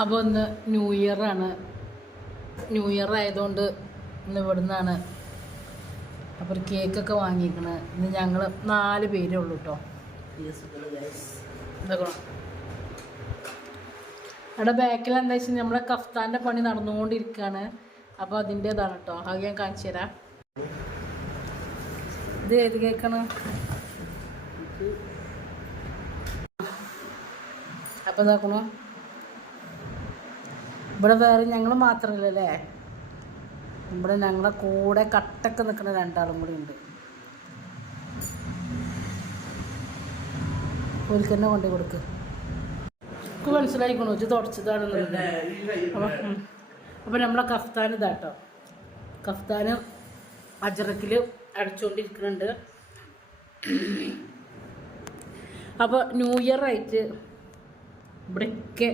അപ്പോൾ ഇന്ന് new ഇയറാണ്. New year ആയതുകൊണ്ട് ഇന്ന് ഇവിടുന്നാണ്. അപ്പോൾ ഒരു കേക്കൊക്കെ വാങ്ങിയിരിക്കണ്. ഇന്ന് ഞങ്ങൾ 4 പേരേ ഉള്ളൂ കേട്ടോ. ഇതൊക്കെ അവിടെ ബാക്കിൽ എന്താ വെച്ചാൽ നമ്മളെ കഫ്താൻ്റെ പണി നടന്നുകൊണ്ടിരിക്കുകയാണ്. അപ്പോൾ അതിൻ്റേതാണ് കേട്ടോ. അത് ഞാൻ കാണിച്ചു തരാം. ഇത് ഏത് കേക്കാണ്? അപ്പോൾ ഇതാക്കണോ, ഇവിടെ വേറെ ഞങ്ങൾ മാത്രമല്ലല്ലേ, ഇവിടെ ഞങ്ങളെ കൂടെ കട്ടൊക്കെ നിൽക്കുന്ന 2 ആളും കൂടി ഉണ്ട്. ഓൽക്ക് തന്നെ കൊണ്ടു കൊടുക്ക്. എനിക്ക് മനസ്സിലായിക്കണു ഇത് തുടച്ചതാണെന്നുള്ളത്. അപ്പം നമ്മളെ കഫ്താൻ ഇതാട്ടോ. കഫ്താന് അജറക്കിൽ അടച്ചുകൊണ്ടിരിക്കുന്നുണ്ട്. അപ്പോൾ ന്യൂ ഇയർ ആയിട്ട് ഇവിടെയൊക്കെ